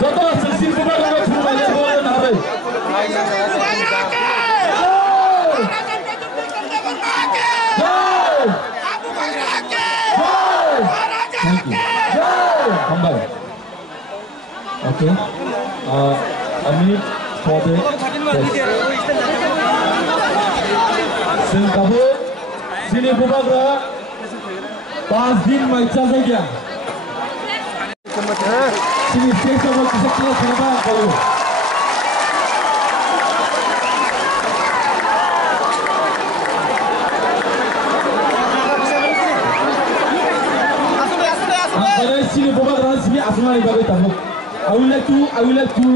যত সিসির কুমার করে ফুটবলে বলেন হবে Okay. A minute for the Singapore sini bubagra 5 दिन में इच्छा से क्या sini stage पर किसी के खेलना करो Kalau sini bubagra sini asma ni bagai tahu I will like to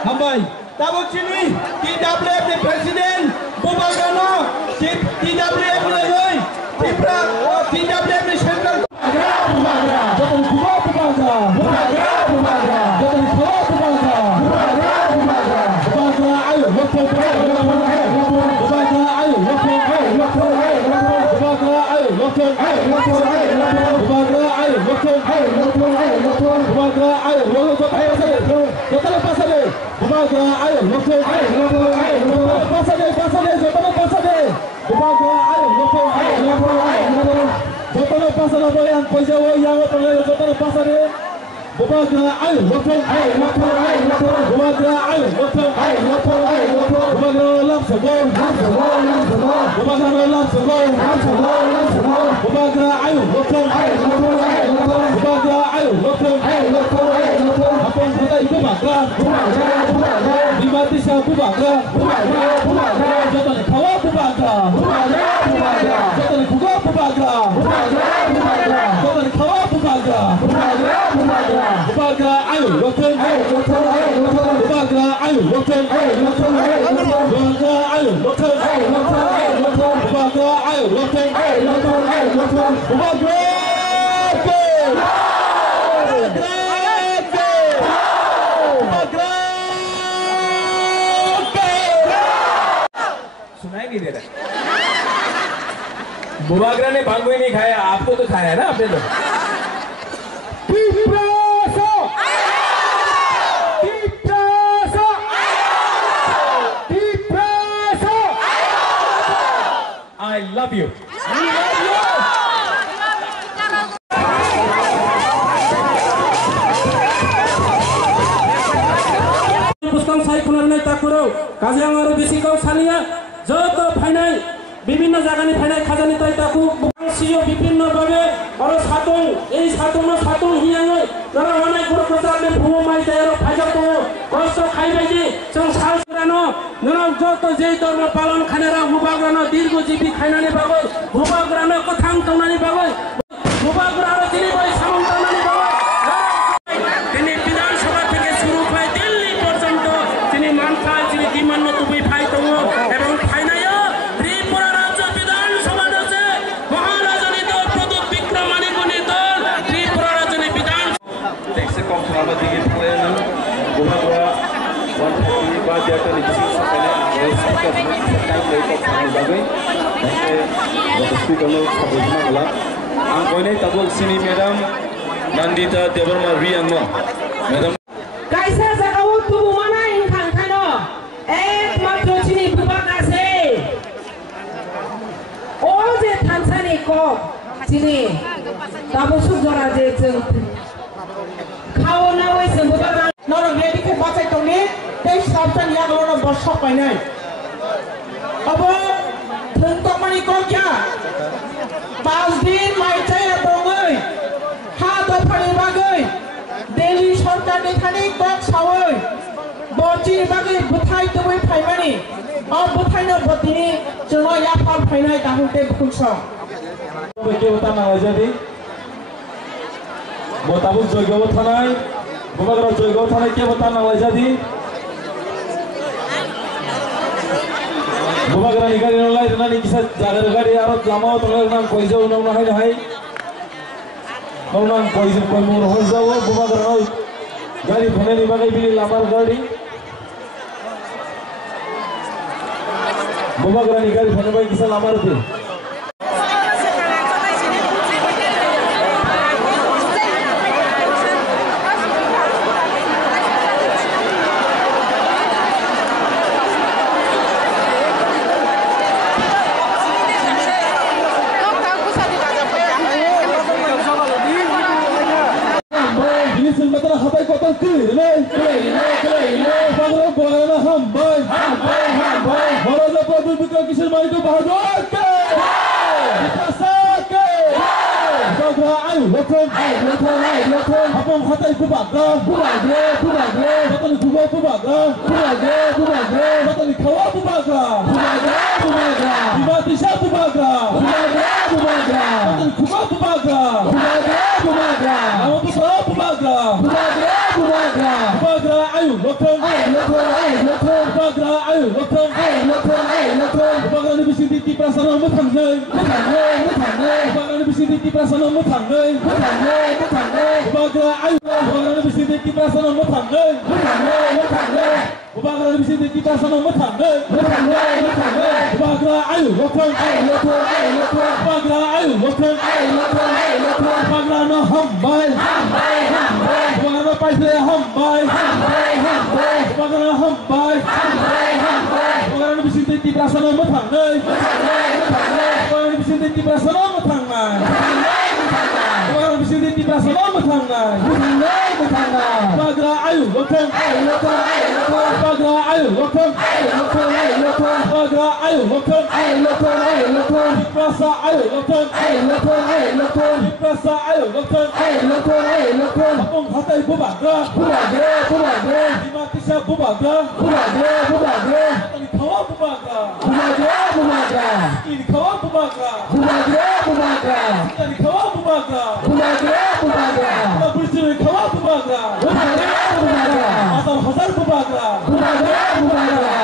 Hambai, tabuk sini TWF ni Presiden Bubagano, TWF ni Roy, TWF ni Central Bubagra, Jatuh Kuba Bubagra, Bubagra, Jatuh Kuba Bubagra, Bubagra, ayo, lokal, Bubagra, ayo, lokal, Bubagra, ayo, lokal, Bubagra, ayo, lokal, Bubagra, ayo, lokal, total pasade, Bubagra, ayo, lokal, pasade, total pasade, Bubagra, ayo, lokal, total pasade, yang pojok yang total pasade, Bubagra, ayo, lokal, Bubagra, ayo, lokal, Bubagra, lam segol, Bubagra, lam segol, Bubagra, ayo, lokal, Bubagra, ayo, lokal, apa yang kita itu Bubagra, Dimatisha Bubagra, Jatuh Kawa Bubagra, Jatuh Kuga Bubagra, Jatuh Kawa Bubagra, Bubagra, ayo, lokal, Bubagra, ayo, lokal, Bubagra, ayo, lokal, Bubagra, ayo, lokal, Bubagra, सुनाई नहीं दे रहा बुबागरा ने भांग ही नहीं खाया आपको तो खाया है ना आपने तो I love you. पुस्तक साई खुनारने ताकुरो काजे आंगारो बेसी गाव सालिया जतो फाइनाल विभिन्न जागानि फाइनाल खाजानि ताई ताकु सियो विभिन्न भाबे आरो सातों এই सातों हियाङै जरा अनेक गुरु प्रसादले भुमो माइ जायरो फाइजातो कष्ट खाइबायदि जों सालसुरानो नों जतो जे धर्म पालन खानेरा बुबाग्रानो दीर्घजीबी खाइनानि बागै बुबाग्रानो कथां तौनानि बागै बुबाग्रानो दिनै बै सामन्तानानि बागै दिनै विधानसभा থেকে শুরু হয় দিল্লি পর্যন্ত তিনি মানফা যিনি দিমান্য তুবি ফাই দङ এবং ফাইনাयो ত্রিপুরা রাজ্য বিধানসভা আছে মহারাজনী দল প্রদীপ বিক্রমানিগণি দল ত্রিপুরা রাজ্যনি বিধান দেখছে কম খাবার দিকে ফেলেন বুবাগ্রা 130 বা যেটানি কিছু সকালে এই স্পিকার টাইম লেট খানাই বাগৈ তাকে স্পিকারनो সাবজমা গলা आं गयनै ताबुल सिनि मैडम नंदिता देवरमा रियांगनो मैडम कायसा जागाव तुबु माना इंखां खानो एकमात्र सिनि बुबाग्रासे ओ जे थानसानि को सिनि ताबु सुजरा जे जों खावना वै जों बुबाग्रा नरं रेडिखौ बाचाय तंनि दै साबजान यागलनो बसक बायनाय अब थोंतमानि को क्या 5 दिन माइथाया दङै हा दफानि बागै दिल्ली सरकारनि खानि कक सावै बचिनि बागै बुथाय दबै फाइमानि अ बुथायनो बतिनि जोङो याफाल फाइनाय दाहुते बुखुसं केवता नाङा जादि बताबु जयगाव थानाय बुबाग्रा जयगाव थानाय केवता नाङा जादि Bubagrani gari nolai nani kisah jaga gari arot lama tolong nang koizo nang nahai nang koizo koi mur hoizo bubagrani gari phone ni bagai bili lamar gari bubagrani gari phone bagai kisah lamar tu Abang kata ibu baga, kata ibu baga, kata ibu kawa baga, dimati siapa baga, kata ibu baga, kamu tu siapa baga, baga ayu, lokal, baga ayu, lokal, baga ni bisi di perasaan mutang nih, baga ni bisi di perasaan mutang nih. Baga ayu, baga bisi di kita sana mutang deh, baga bisi di kita sana mutang deh, baga ayu, lokal, baga ayu, lokal, baga na hambai, baga na paisle hambai, baga na hambai, baga bisi di kita sana mutang deh, baga bisi di kita sana mutang deh. Orang bisa di tiba sama matangga, baga ayu, lokal, baga ayu, lokal, baga ayu, lokal, rasa ayu, lokal, rasa ayu, lokal, abang kata ibu baga, dimati siapa baga, tadi kawa baga, ini kawa baga, tadi kawa baga. Bubaga, bersih kawa bubaga, asal hazar bubaga, tangga bubaga,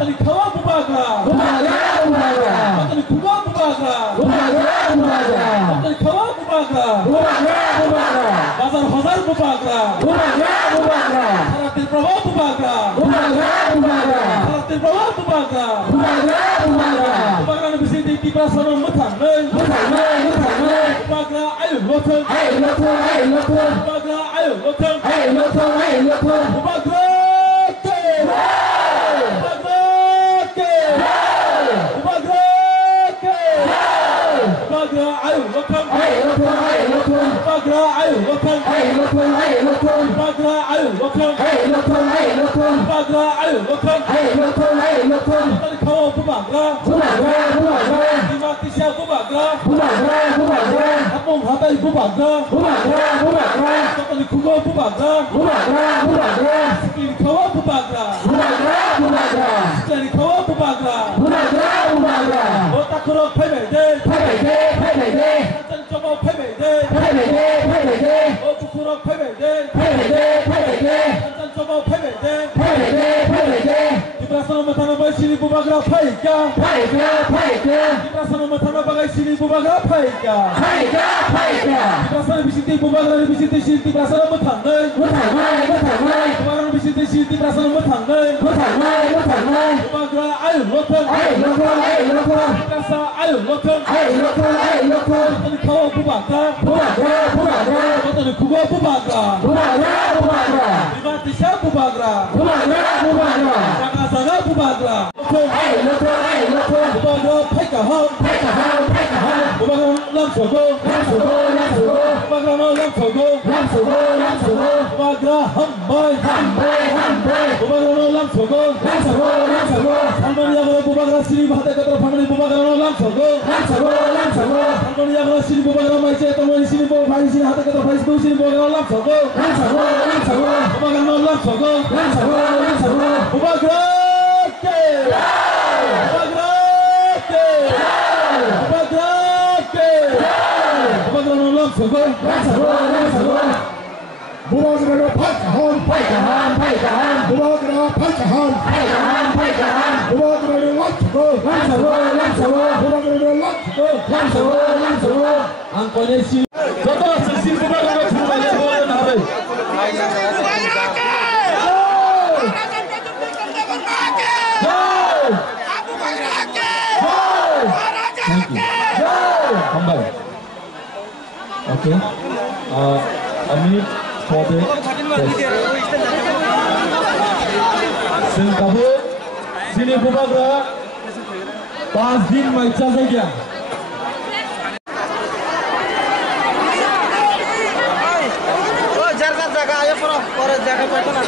tadi kawa bubaga, tadi kuba bubaga, tadi kawa bubaga, asal hazar bubaga, terakhir prawa bubaga, terakhir prawa bubaga, bubaga ni bersih di sana mutang. Baga ayu lokal, baga ayu lokal, baga ke, baga ayu lokal, baga ayu lokal, baga ayu lokal, baga ayu lokal, tadi kau bubaga, dimati siapa bubaga, abang kata ibu baga, kata ibu bubaga, sekali kau bubaga, sekali kau bubaga, otak kurang pede, kata coba pede, otak kurang pede, kata coba pede, di perasaan matana bagai sini bubaga paika, di perasaan matana bagai sini bubaga paika, di perasaan bisiti bubaga bisiti sini di perasaan matang deh, bubaga bisiti sini di perasaan matang deh, bubaga ayu lokal, di perasaan ayu lokal, tadi kau bubaga, tadi kuba bubaga, dimati siapa bubaga, sangat bubaga, bubaga paika ham, bubaga lam sogo, bubaga lam sogo, bubaga hambai, bubaga lam sogo, salman yang bubaga sini bahasa kata family bubaga lam sogo, salman yang sini bubaga mai cek teman sini bubaga sini hati kata Facebook sini bubaga lam sogo, bubaga lam sogo, bubaga ke, Bubaga jahan. Bubagrado Lansabo. Bubagrado Lansabo. Ang konesi. Toto sisi bubagrado chumale bole nabe. Thank you. Come back. Okay. A minute for the test. Sin Kabul, Sini Bubagra, 5 दिन में इच्छा से क्या? जगह जगह आयो पर जगह बैठो ना